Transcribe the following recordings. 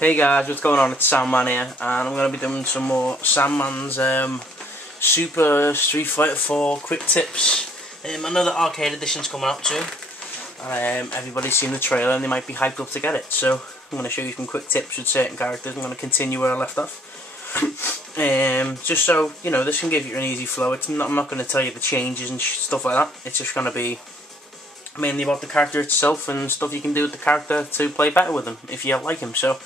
Hey guys, what's going on? It's Sandman here, and I'm going to be doing some more Sandman's Super Street Fighter 4 quick tips. I know the arcade edition's coming out soon. Everybody's seen the trailer and they might be hyped up to get it. So I'm going to show you some quick tips with certain characters. I'm going to continue where I left off. Just so you know, this can give you an easy flow. I'm not going to tell you the changes and stuff like that. It's just going to be mainly about the character itself and stuff you can do with the character to play better with him if you like him. So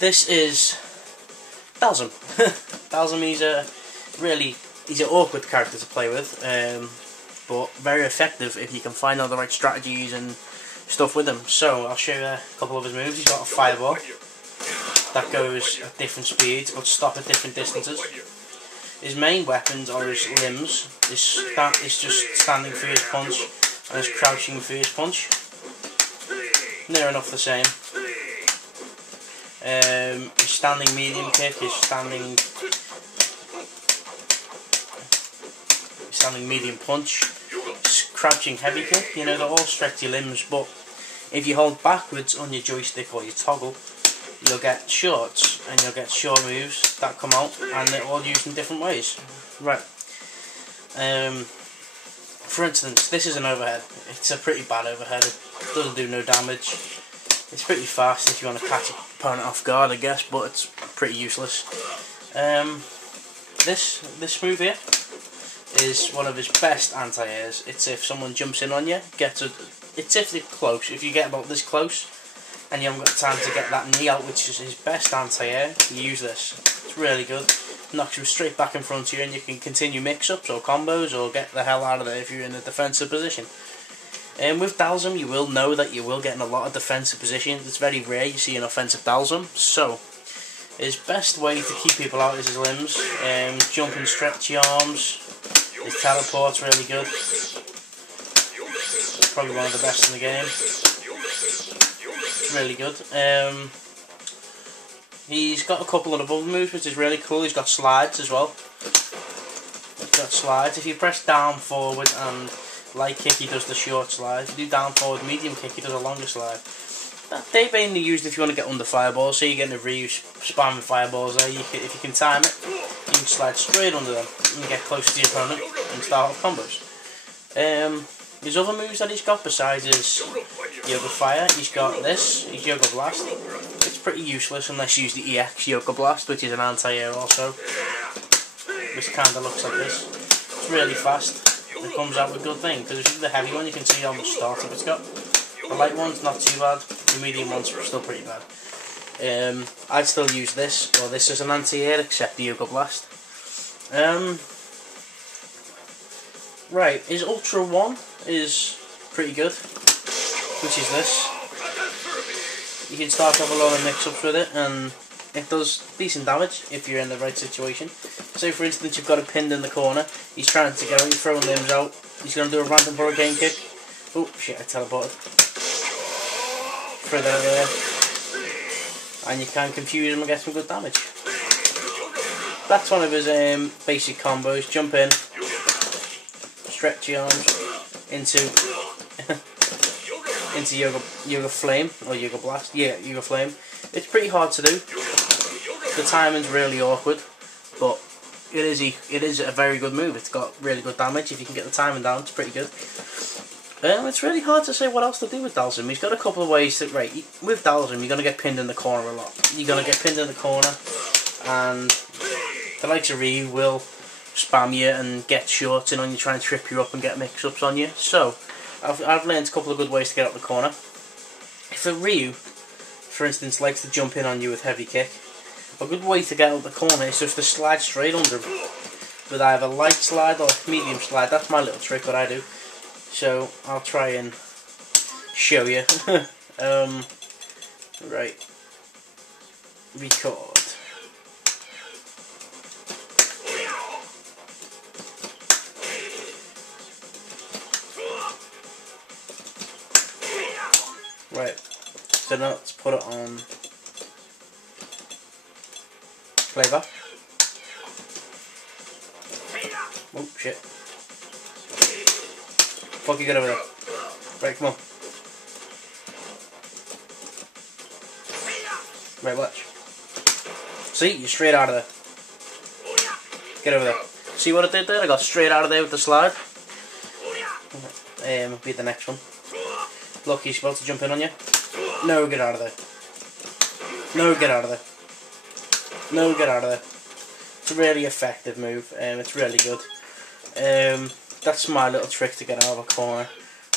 this is Dhalsim. Dhalsim, he's an awkward character to play with, but very effective if you can find out the right strategies and stuff with him. So I'll show you a couple of his moves. He's got a fireball that goes at different speeds but stop at different distances. His main weapons are his limbs. That is just standing for his punch and his crouching for his punch. Near enough the same. His standing medium kick, his standing medium punch, his crouching heavy kick. You know, they all stretch your limbs, but if you hold backwards on your joystick or your toggle, you'll get shorts, and you'll get short moves that come out, and they're all used in different ways. Right. For instance, this is an overhead. It's a pretty bad overhead. It doesn't do no damage. It's pretty fast if you want to catch an opponent off guard, I guess, but it's pretty useless. This move here is one of his best anti-airs. It's if someone jumps in on you, it's if they're close. If you get about this close and you haven't got time to get that knee out, which is his best anti-air, you use this. It's really good. Knocks him straight back in front of you, and you can continue mix-ups or combos or get the hell out of there if you're in a defensive position. With Dhalsim, you will know that you will get in a lot of defensive positions. It's very rare you see an offensive Dhalsim. So his best way to keep people out is his limbs. Jump and stretchy arms. His teleport's really good. Probably one of the best in the game. It's really good. He's got a couple of above moves, which is really cool. He's got slides as well. He's got slides. If you press down, forward, and light kick, he does the short slide. If you do down, forward, medium kick, he does a longer slide. They're mainly used if you want to get under fireballs. So you're getting a Ryu spamming fireballs there. If you can time it, you can slide straight under them and get closer to your opponent and start off combos. His other moves that he's got besides his Yoga Fire, he's got this, his Yoga Blast. It's pretty useless unless you use the EX Yoga Blast, which is an anti-air also. Which kind of looks like this. It's really fast. It comes out with a good thing, because if you do the heavy one, you can see how much startup it's got. The light one's not too bad, the medium one's still pretty bad. I'd still use this, or this is an anti-air except the Yoga Blast. Right, his Ultra 1 is pretty good, which is this. You can start off a lot of mix-ups with it, and it does decent damage if you're in the right situation. So for instance, you've got a pinned in the corner, he's trying to get out, you're throwing limbs out, he's going to do a random hurricane kick. Oh shit, I teleported. Throw that out there. And you can confuse him and get some good damage. That's one of his basic combos. Jump in, stretch your arms into into Yoga Flame or Yoga Blast. Yeah, Yoga Flame. It's pretty hard to do. The timing's really awkward, but it is a very good move. It's got really good damage. If you can get the timing down, it's pretty good. It's really hard to say what else to do with Dhalsim. He's got a couple of ways to... Right, with Dhalsim, you're going to get pinned in the corner a lot. You're going to get pinned in the corner, and the likes of Ryu will spam you and get shorts in on you, try and trip you up and get mix-ups on you. So, I've learned a couple of good ways to get out the corner. If a Ryu, for instance, likes to jump in on you with heavy kick, a good way to get out the corner is just to slide straight under him with either light slide or medium slide. That's my little trick, what I do. So I'll try and show you. Right. Record. Right. So now let's put it on playback. Oh shit. Fuck you, get over there. Right, come on. Right, watch. See, you're straight out of there. Get over there. See what I did there? I got straight out of there with the slide. Be the next one. Look, he's about to jump in on you. No, get out of there. No, get out of there. No, get out of there. It's a really effective move. It's really good. That's my little trick to get out of a corner.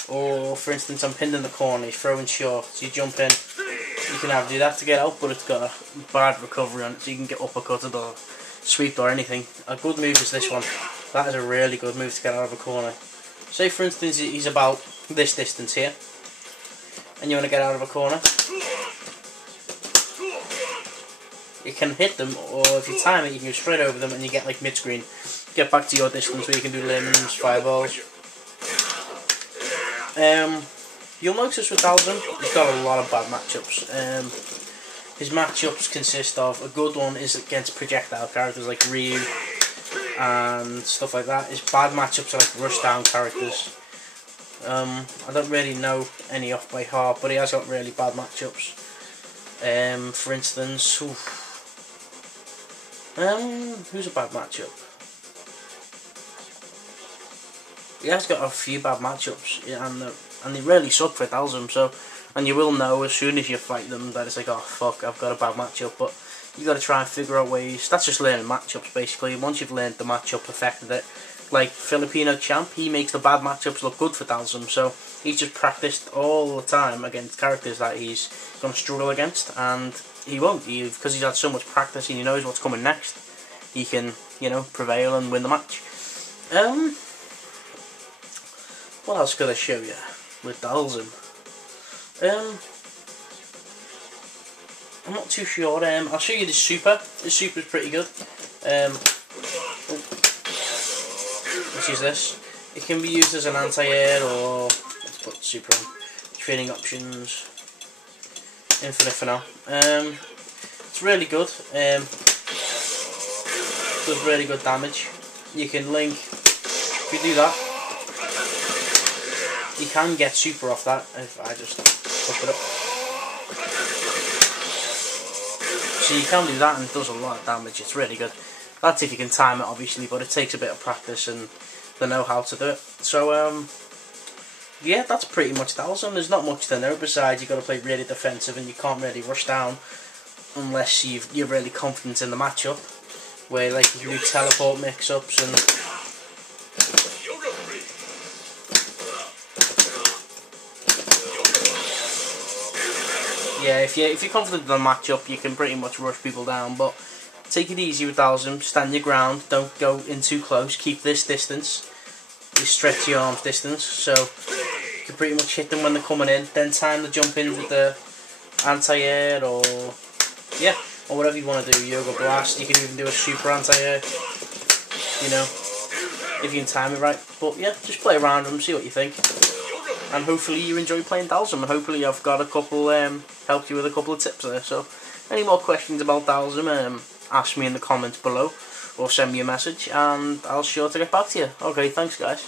Or, for instance, I'm pinned in the corner, he's throwing short, so you jump in. You can have to do that to get out, but it's got a bad recovery on it, so you can get uppercutted or sweeped or anything. A good move is this one. That is a really good move to get out of a corner. Say, for instance, he's about this distance here, and you want to get out of a corner. You can hit them, or if you time it, you can go straight over them and you get like mid-screen. Get back to your distance where you can do limbs, fireballs. You'll notice with Dhalsim, he's got a lot of bad matchups. His matchups consist of, a good one is against projectile characters like Ryu and stuff like that. His bad matchups are like rush-down characters. I don't really know any off by heart, but he has got really bad matchups. For instance, who's a bad matchup? He has got a few bad matchups, and they really suck for Dhalsim. So, and you will know as soon as you fight them that it's like, oh fuck, I've got a bad matchup. But you got to try and figure out ways. That's just learning matchups basically. Once you've learned the matchup, perfected it. Like Filipino champ, he makes the bad matchups look good for Dhalsim. So he's just practiced all the time against characters that he's going to struggle against, and he won't, because he's had so much practice and he knows what's coming next. He can, you know, prevail and win the match. What else could I show you with Dhalsim? I'm not too sure. I'll show you the super. The super's pretty good. Which is this. It can be used as an anti-air, or let's put the super on. Training options. Infinite for now. It's really good. Does really good damage. You can link. If you do that, you can get super off that. If I just hook it up. So you can do that, and it does a lot of damage. It's really good. That's if you can time it, obviously, but it takes a bit of practice and the know-how to do it. So, yeah, that's pretty much Dhalsim. There's not much to know besides you've got to play really defensive and you can't really rush down unless you're really confident in the matchup. Where, like, you can do teleport mix-ups and... Yeah, if you're confident in the matchup, you can pretty much rush people down, but take it easy with Dhalsim, stand your ground, don't go in too close, keep this distance, you stretch your arms distance, so you can pretty much hit them when they're coming in, then time the jump in with the anti-air, or yeah, or whatever you want to do, yoga blast. You can even do a super anti-air, you know, if you can time it right. But yeah, just play around with them, see what you think. And hopefully you enjoy playing Dhalsim, and hopefully I've got a couple, helped you with a couple of tips there. So, any more questions about Dhalsim, ask me in the comments below, or send me a message, and I'll sure to get back to you. Okay, thanks guys.